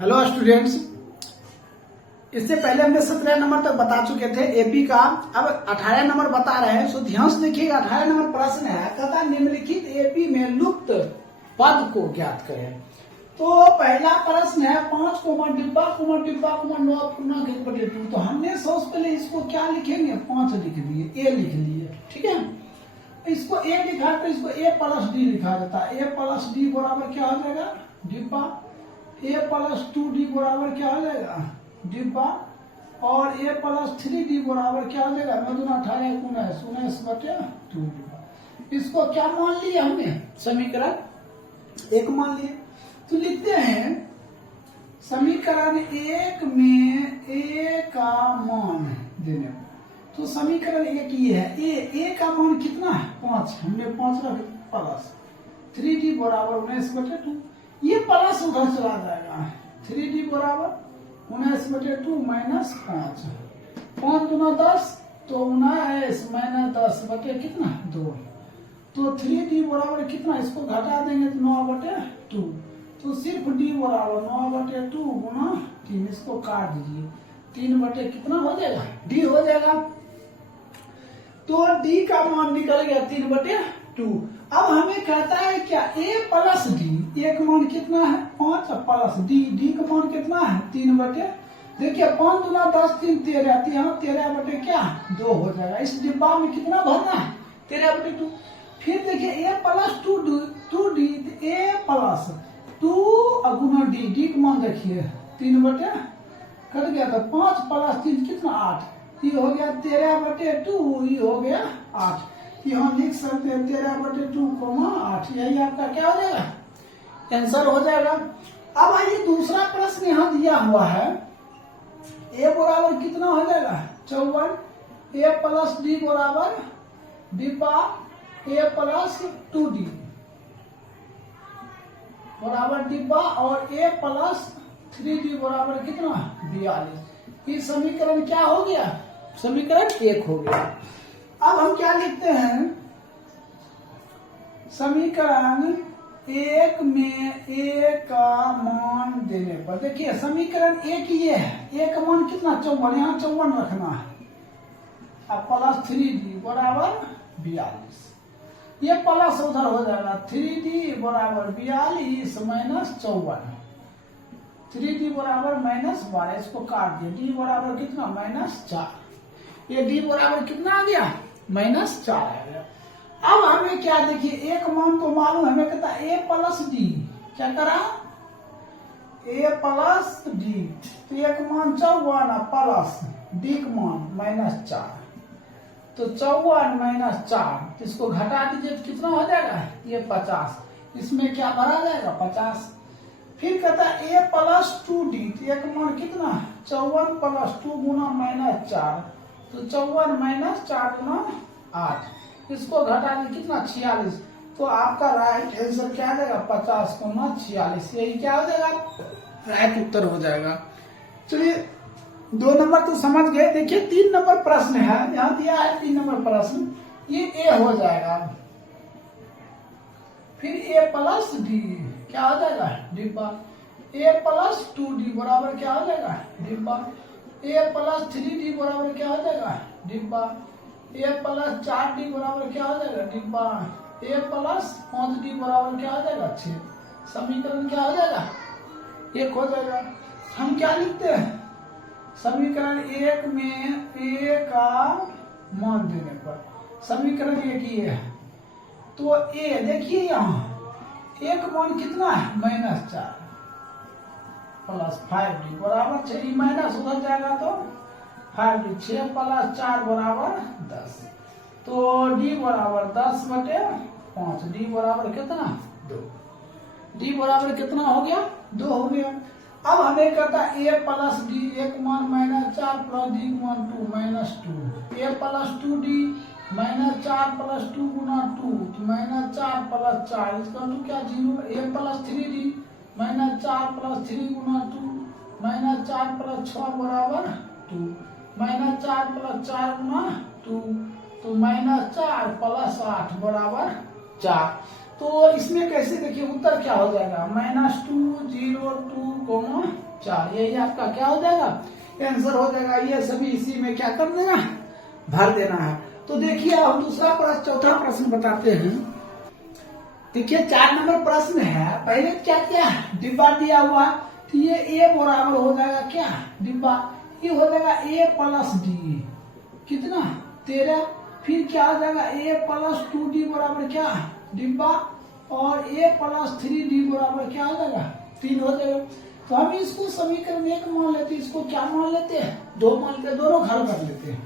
Hello students, इससे पहले हमने 17 नंबर तक बता चुके थे एपी का। अब 18 नंबर बता रहे हैं, सो ध्यान से देखिएगा। 18 नंबर प्रश्न है, कहता निम्नलिखित एपी में लुप्त पद को ज्ञात करें। तो पहला प्रश्न है 5 कोमा डिब्बा कोमा डिब्बा कोमा 9 गुना 1/2। तो हमने सबसे पहले इसको क्या लिखेंगे, 5 लिख दिए, ए लिख लिए, ठीक है। इसको ए लिखा तो इसको ए प्लस डी लिखा जाता है। ए प्लस डी बराबर क्या हो जाएगा, डिब्बा। ए प्लस 2d बराबर क्या हो जाएगा, डिब्बा। और ए प्लस 3d बराबर क्या हो जाएगा, 9 दूना 18 19 बटे 2 डिब्बा। इसको क्या मान लिया हमने, समीकरण 1 मान लिए। तो लिखते हैं समीकरण 1 में ए का मान देने। तो समीकरण 1 ये है, ए का मान कितना है, 5। हमने 5 रख प्लस 3d बराबर 19/2। ये प्लस उधर चला जाएगा, 3d बराबर 19/2 माइनस 5। 5 दूना 10, तो 19 माइनस 10 बटे कितना 2। तो 3d बराबर कितना, इसको घटा देंगे तो 9/2। तो सिर्फ d बराबर 9/2 गुना 3। इसको काट दीजिए, 3 बटे कितना हो जाएगा, d हो जाएगा। तो d का मान निकल गया 3/2। अब हमें कहता है क्या, a प्लस डी। ए का मान कितना है 5 प्लस डी का मान कितना है 3 बटे। देखिए 5 दूना 10 3 13, यहाँ 13 बटे क्या 2 हो जाएगा। इस डिब्बा में कितना भरना है, 13/2। फिर देखिए a plus 2d, A plus 2 Guna D का मान देखिए 3 बटे कट गया था। 5 प्लस 3 कितना 8। ये हो गया 13/2, ये हो गया 8। यहाँ लिख सकते हैं 13/2, 8। यही आपका क्या हो जाएगा, आंसर हो जाएगा। अब आइए दूसरा प्रश्न यहाँ दिया हुआ है, ए बराबर कितना हो जाएगा 54। ए प्लस डी बराबर डिब्बा, ए प्लस 2d बराबर डिब्बा, और ए प्लस 3d बराबर कितना 42। ये समीकरण क्या हो गया, समीकरण 1 हो गया। अब हम क्या लिखते हैं, समीकरण 1 में ए का मान देने पर। देखिए समीकरण 1 ये है, ए का मान कितना 54, यहाँ 54 रखना है। अब प्लस 3d बराबर 42, ये प्लस उधर हो जाएगा। 3d बराबर 42 माइनस 54, 3d बराबर माइनस 12। इसको काट दिया, d बराबर कितना -4। ये d बराबर कितना आ गया, -4 आ गया। अब हमें क्या, देखिए एक मान को मालूम, हमें कहता है a प्लस डी। क्या करा, a प्लस डी। तो एक मान 54 प्लस डी का मान -4। तो 54 -4, इसको घटा दीजिए तो कितना हो जाएगा, ये 50। इसमें क्या भरा जाएगा 50। फिर कहता है a प्लस 2d। तो एक मान कितना 54 प्लस 2 गुना -4। तो 54 -4 गुना 8। इसको घटा दें कितना 46। तो आपका राइट आंसर क्या आ जाएगा, 50 गुना 46। यही क्या हो जाएगा, राइट उत्तर हो जाएगा। चलिए 2 नंबर तो समझ गए। देखिए 3 नंबर प्रश्न है, यहाँ दिया है 3 नंबर प्रश्न, ये ए हो जाएगा। फिर ए प्लस डी क्या हो जाएगा, डिब्बा। ए प्लस 2d बराबर क्या हो जाएगा, डिब्बा। ए प्लस 3d बराबर क्या हो जाएगा, डिब्बा। ए प्लस 4d बराबर क्या हो जाएगा, डिब्बा। ए प्लस 5d बराबर क्या हो जाएगा 6। समीकरण क्या हो जाएगा, 1 हो जाएगा। हम क्या लिखते हैं, समीकरण 1 में ए का मान देने पर। समीकरण 1 ये है। तो ए देखिए यहाँ एक मान कितना है -4 प्लस 5d बराबर 6। माइनस उधर जाएगा तो 5d, 6 प्लस 4 बराबर 10। तो d बराबर 10/5। d बराबर कितना 2। d बराबर कितना हो गया, 2 हो गया। अब हमें कहता है a प्लस डी, एक मान -4 प्लस डी मान 2 -2। a प्लस 2d -4 प्लस 2 गुना 2, तो -4 प्लस 4, इसका तो क्या 0। a plus 3d -4 plus 3 Guna 2, -4 plus 6 बराबर 2, -4 प्लस 4 गुना 2, तो -4 प्लस 8 बराबर 4। तो इसमें कैसे देखिए उत्तर क्या हो जाएगा, -2 0 2 4, यही आपका क्या हो जाएगा आंसर हो जाएगा। ये सभी इसी में क्या कर देना, भर देना है। तो देखिए अब दूसरा प्रश्न, चौथा प्रश्न बताते हैं। देखिए 4 नंबर प्रश्न है। पहले क्या क्या डिब्बा दिया हुआ, तो ये ए बराबर हो जाएगा क्या डिब्बा, ये हो जाएगा a + d कितना 13। फिर क्या हो जाएगा a + 2d बराबर क्या डिब्बा, और a + 3d बराबर क्या हो जाएगा 3 हो जाएगा। तो हम इसको समीकरण 1 मान लेते हैं, इसको क्या मान लेते हैं 2 मान लेते हैं, दोनों हल कर लेते हैं।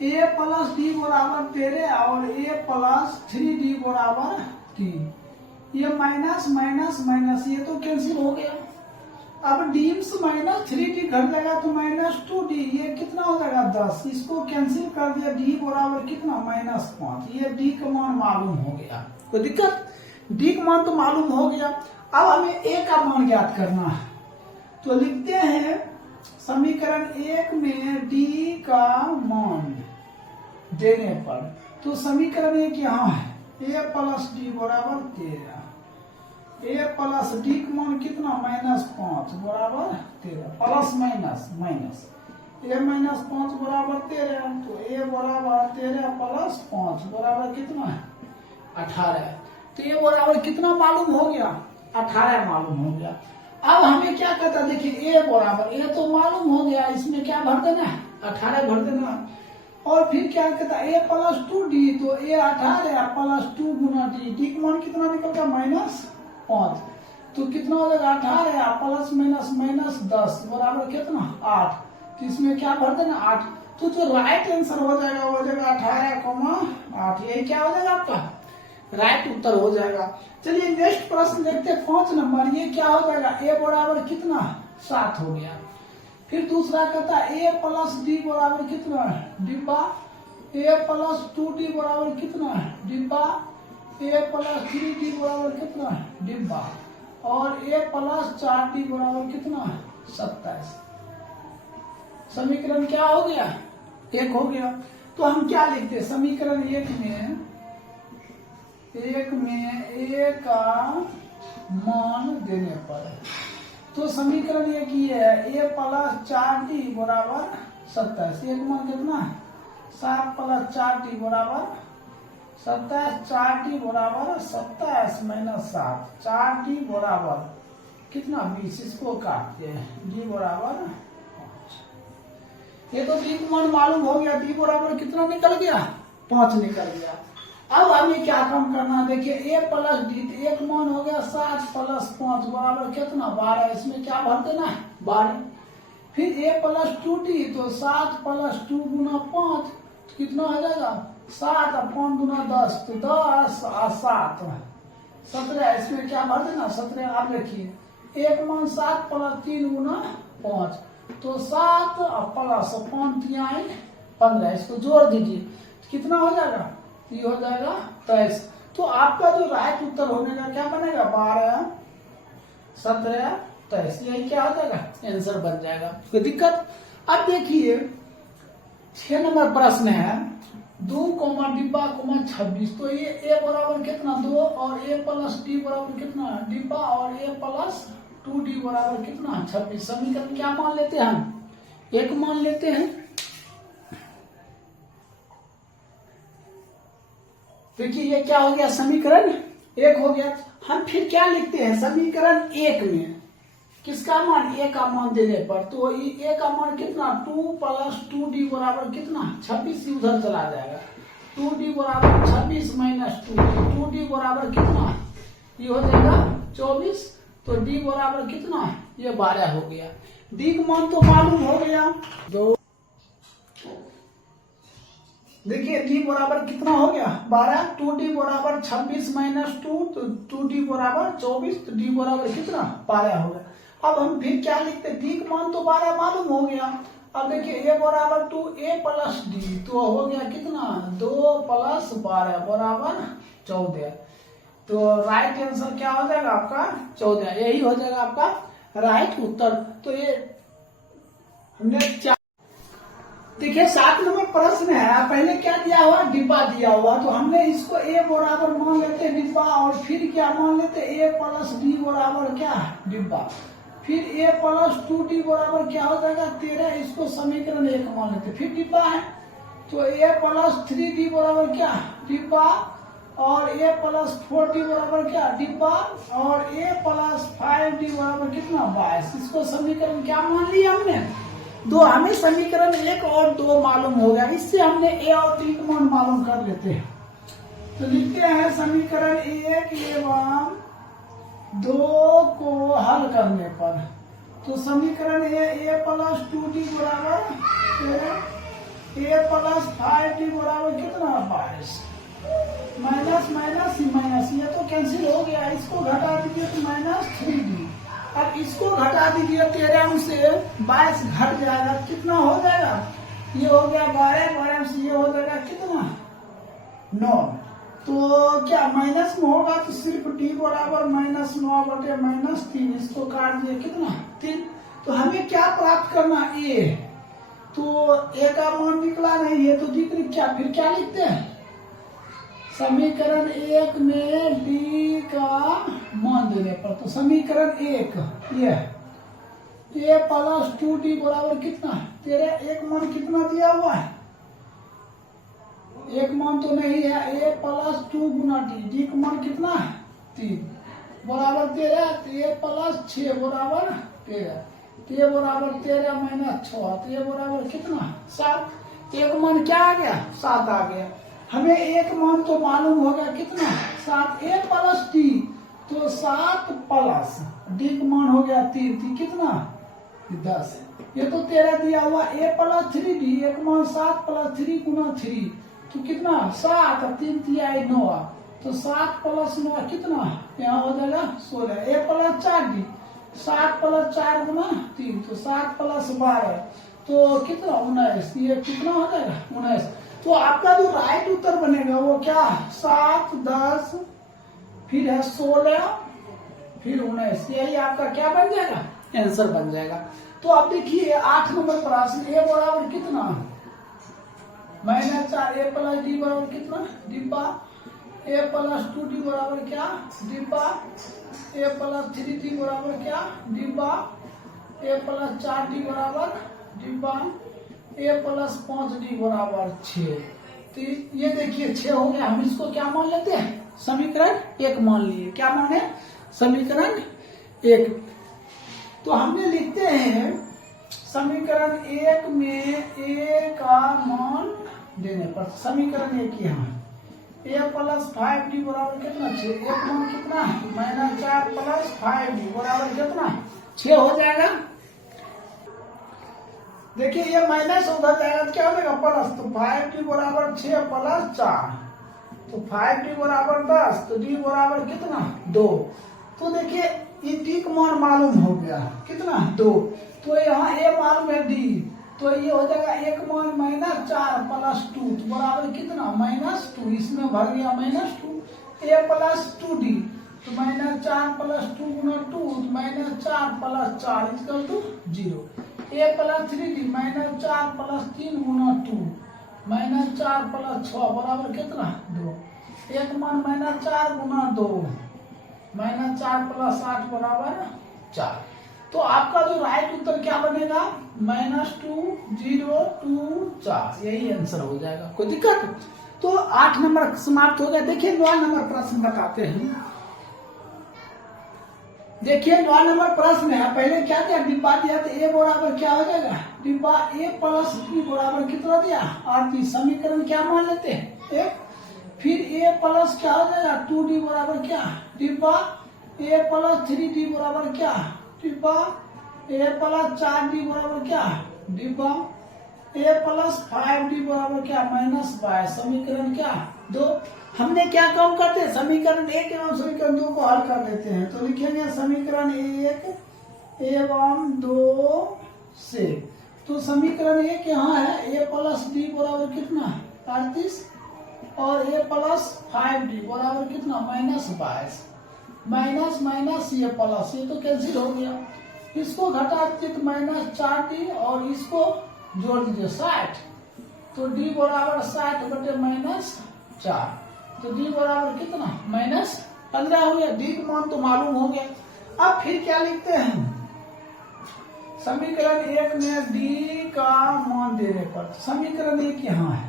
a + d बराबर 13 और a + 3d बराबर 3, ये माइनस माइनस माइनस ये तो कैंसिल हो गया। अब d - 3d घट जाएगा तो -2d, ये कितना हो जाएगा 10, इसको कैंसिल कर दिया, d बराबर कितना -5, ये d का मान मालूम हो गया। कोई दिक्कत, d का मान तो मालूम हो गया। अब हमें a का मान ज्ञात करना है, तो लिखते हैं समीकरण 1 में d का मान देने पर, तो समीकरण 1 यहाँ है a + d बराबर 13, a + d का मान कितना -5 बराबर 13, प्लस माइनस माइनस a - 5 बराबर 13, तो a बराबर 13 + 5 बराबर कितना है 18। तो ये बराबर कितना मालूम हो गया 18 मालूम हो गया। अब हमें क्या कहता है, देखिए a बराबर, ये तो मालूम हो गया, इसमें क्या भर देना है 18 भर देना। और फिर क्या कहता है a + 2d, तो a 18 + 2 गुना d का मान कितना निकल गया -5, तो कितना हो जाएगा 18 प्लस माइनस माइनस 10 बराबर कितना 8, तो इसमें क्या भर देना 8, तो जो राइट आंसर हो जाएगा वो हो जाएगा 18,8, यही क्या हो जाएगा आपका राइट उत्तर हो जाएगा। चलिए नेक्स्ट प्रश्न देखते हैं 5 नंबर, ये क्या हो जाएगा a बराबर कितना 7 हो गया। फिर दूसरा कहता है a + d बराबर कितना डिब्बा, a + 2d बराबर कितना डिब्बा, a + 3d बराबर कितना डिब्बा, और a + 4d बराबर कितना 27। समीकरण क्या हो गया 1 हो गया। तो हम क्या लिखते हैं समीकरण 1 में a का मान देने पर, तो समीकरण 1 ये है a + 4d बराबर 27, एक मान कितना है 7 + 4d बराबर 27, 4d बराबर 27 - 7, 4d बराबर कितना 20, इसको काटते हैं d बराबर 5। ये तो d का मान मालूम हो गया, d बराबर कितना निकल गया 5 निकल गया। अब हमें क्या काम करना, देखिए a + d, एक मान हो गया 7 + 5 बराबर कितना 12, इसमें क्या भर देना है 12। फिर a + 2d, तो 7 + 2 गुना 5 कितना हो जाएगा 7 और 5 गुना 10, तो 10 और 7 17, इसमें क्या भर देना 17। आप देखिए एक मान 7 + 3 गुना 5, तो 7 और प्लस 5 3 15, इसको जोड़ दीजिए तो कितना हो जाएगा, ये हो जाएगा 23। तो आपका जो राइट उत्तर होने का क्या बनेगा 12 17 23, यही क्या हो जाएगा आंसर बन जाएगा। कोई दिक्कत। अब देखिए 6 नंबर प्रश्न है 2 डिब्बा 26, तो ये a बराबर कितना 2 और a + d बराबर कितना डिब्बा, और a + 2d बराबर कितना 26। समीकरण क्या मान लेते हैं हम 1 मान लेते हैं। देखिए ये क्या हो गया समीकरण 1 हो गया। हम फिर क्या लिखते हैं समीकरण 1 में किसका मान a का मान देने पर, तो a का मान कितना 2 + 2d बराबर कितना 26, उधर चला जाएगा 2d बराबर 26 - 2, 2d बराबर कितना ये हो जाएगा 24, तो d बराबर कितना ये 12 हो गया। d का मान तो मालूम हो गया 2, देखिए d बराबर कितना हो गया 12, 2d बराबर 26 - 2, तो 2d बराबर 24, तो d बराबर कितना 12 हो गया। अब हम फिर क्या लिखते हैं d का मान तो 12 मालूम हो गया। अब देखिए a बराबर 2 a + d, तो हो गया कितना 2 + 12 बराबर 14, तो राइट आंसर क्या हो जाएगा आपका 14, यही हो जाएगा आपका राइट उत्तर। तो ये हमने देखिए 7 नंबर प्रश्न है, पहले क्या दिया हुआ, डिब्बा दिया हुआ, तो हमने इसको ए बराबर मान लेते हैं डिब्बा, और फिर क्या मान लेते हैं, ए प्लस डी बराबर क्या है, डिब्बा, फिर ए प्लस 2डी बराबर क्या हो जाएगा 13, इसको समीकरण 1 मान लेते हैं, फिर डिब्बा है तो ए प्लस 3डी बराबर क्या, डिब्बा, और ए प्लस 4डी बराबर क्या, डिब्बा, और ए प्लस 5डी बराबर कितना 22, इसको समीकरण क्या मान लिया हमने, दो। हमें समीकरण 1 और 2 मालूम हो गया, इससे हमने ए और 3 का मान मालूम कर लेते हैं। तो लिखते हैं समीकरण 1 एवं 2 को हल करने पर, तो समीकरण ए प्लस 2डी बराबर ए प्लस 5डी बराबर कितना 22, माइनस माइनस ही माइनस, ये तो कैंसिल हो गया, इसको घटा दीजिए तो माइनस 3डी, अब इसको घटा दीजिए 13 से 22 घट जाएगा, कितना हो जाएगा, ये हो गया 12, 12 से ये हो जाएगा कितना 9, तो क्या माइनस में होगा तो सिर्फ डी बराबर माइनस 9 बटे माइनस 3, इसको काट दिए कितना 3, तो हमें क्या प्राप्त करना ए, तो ए का मान निकला नहीं है तो जिक्र क्या, फिर क्या लिखते हैं, समीकरण 1 में डी का मान देने पर, तो समीकरण 1 ये ए प्लस 2डी बराबर कितना, तेरे एक मान कितना दिया हुआ है, एक मान तो नहीं है, ए प्लस 2 गुना डी का मान कितना है 3 बराबर 13, तो ए प्लस 6 बराबर 13, तो ये बराबर 13 माइनस 6, तो ये बराबर कितना 7, एक मान क्या आ गया 7 आ गया, हमें एक मान तो मालूम होगा कितना 7, ए प्लस डी, तो 7 प्लस डी का मान हो गया 3, कितना 10, ये तो 13 दिया हुआ, ए प्लस 3डी, एक मान 7 प्लस 3 गुना 3, तो कितना 7, 3 दिया 9, तो 7 प्लस 9 कितना, यहाँ हो जाएगा 16, ए प्लस 4डी, 7 प्लस 4 गुना 3, तो 7 प्लस 12, तो कितना 19, ये कितना हो जाएगा 19, तो आपका जो राइट उत्तर बनेगा वो क्या 7, 10, फिर है 16, फिर 19, यही आपका क्या बन जाएगा आंसर बन जाएगा। तो अब देखिए 8 नंबर प्रश्न, ए बराबर कितना -4, ए प्लस डी बराबर कितना डिब्बा, ए प्लस 2डी बराबर क्या डिब्बा, ए प्लस 3डी बराबर क्या डिब्बा, ए प्लस 4डी बराबर डिब्बा, ए प्लस 5डी बराबर 6, तो ये देखिए 6 हो गया, हम इसको क्या मान लेते हैं समीकरण 1 मान लिए, क्या माने समीकरण 1, तो हमने लिखते हैं समीकरण 1 में ए का मान देने पर, समीकरण 1 यहाँ ए प्लस 5डी बराबर कितना 6, एक मान कितना -4 प्लस 5डी बराबर कितना 6 हो जाएगा। देखिए ये माइनस उधर जाएगा तो क्या हो जाएगा प्लस, तो 5डी बराबर 6 प्लस 4, तो 5डी बराबर 10, तो डी बराबर कितना 2, तो देखिए ये डी का मान मालूम हो गया कितना 2, तो यहाँ ए मालूम है डी, तो ये हो जाएगा एक मान -4 प्लस 2, तो बराबर कितना -2, इसमें भर गया -2, ए प्लस 2डी, तो -4 प्लस 2 गुना 2, तो -4 plus 4 equal to 0, A plus 3डी -4 प्लस 3 गुना 2, -4 प्लस 6 बराबर कितना 2, एक मान -4 गुना 2, -4 प्लस 8 बराबर 4, तो आपका जो राइट उत्तर क्या बनेगा -2 0 2 4, यही आंसर हो जाएगा, कोई दिक्कत। तो 8 नंबर समाप्त हो गया। देखिए 9 नंबर प्रश्न बताते हैं। देखिए 9 नंबर प्रश्न है, पहले क्या दिया डिब्बा दिया, तो ए बराबर क्या हो जाएगा डिब्बा, ए प्लस डी बराबर कितना दिया 38, समीकरण क्या मान लेते हैं 1, फिर ए प्लस क्या हो जाएगा 2डी बराबर क्या डिब्बा, ए प्लस 3डी बराबर क्या डिब्बा, ए प्लस 4डी बराबर क्या डिब्बा, ए प्लस 5डी बराबर क्या -22, समीकरण क्या 2। हमने क्या काम करते हैं समीकरण 1 एवं समीकरण 2 को हल कर लेते हैं, तो लिखेंगे समीकरण 1 एवं 2 से, तो समीकरण 1 यहाँ है ए प्लस डी बराबर कितना 38, और ए प्लस 5डी बराबर कितना -22, माइनस माइनस ये प्लस, ये तो कैंसिल हो गया, इसको घटा दीजिए तो -4डी, और इसको जोड़ दीजिए 60, तो डी बराबर 60/-4, तो डी बराबर कितना -15 हो गया। डी का मान तो मालूम हो गया। अब फिर क्या लिखते हैं, समीकरण 1 में डी का मान देने पर, समीकरण 1 यहाँ है,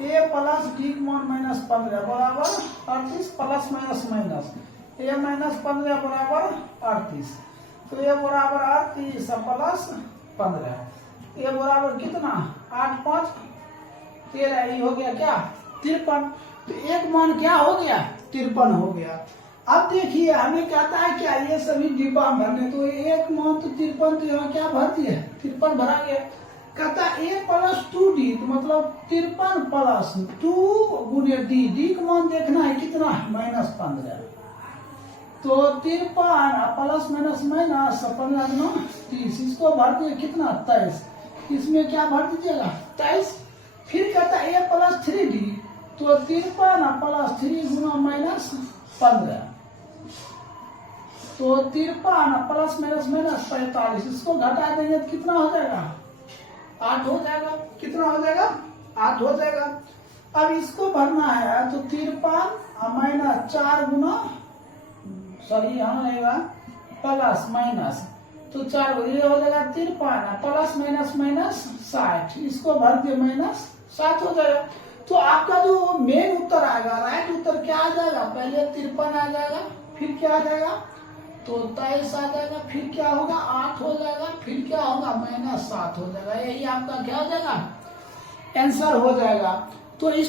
a प्लस डी का मान -15 बराबर 38 प्लस माइनस माइनस a -15 बराबर 38, तो a बराबर 38 प्लस 15, a बराबर कितना 8 5 13, ये हो गया क्या 53। तो एक मान क्या हो गया 53 हो गया। अब देखिए हमें कहता है क्या ये सभी डिब्बा भरने, तो एक मान तो 53, तो यहाँ क्या भर दिया 53 भरा गया। कहता a प्लस 2d, तो मतलब 53 प्लस 2 गुने डी, डी का मान देखना है कितना -15, तो 53 प्लस माइनस माइनस 15 30, इसको भर दिए कितना 23, इसमें क्या भर दीजिएगा 23। फिर कहता है a प्लस 3d, तो 53 प्लस 3 गुना -15, तो 53 प्लस माइनस माइनस 45, इसको घटा देंगे तो कितना हो जाएगा 8 हो जाएगा। कितना हो जाएगा 8 हो जाएगा। अब इसको भरना है, तो 53 -4 गुना, सॉरी यहाँ रहेगा प्लस माइनस, तो 4 ये हो जाएगा 53 प्लस माइनस माइनस 60, इसको भर दिए -7 हो जाएगा। तो आपका जो मेन उत्तर आएगा, राइट उत्तर क्या आ जाएगा, पहले 53 आ जाएगा, फिर क्या आ जाएगा तो 23 आ जाएगा, फिर क्या होगा 8 हो जाएगा, फिर क्या होगा -7 हो जाएगा। यही आपका क्या हो जाएगा आंसर हो जाएगा। तो इस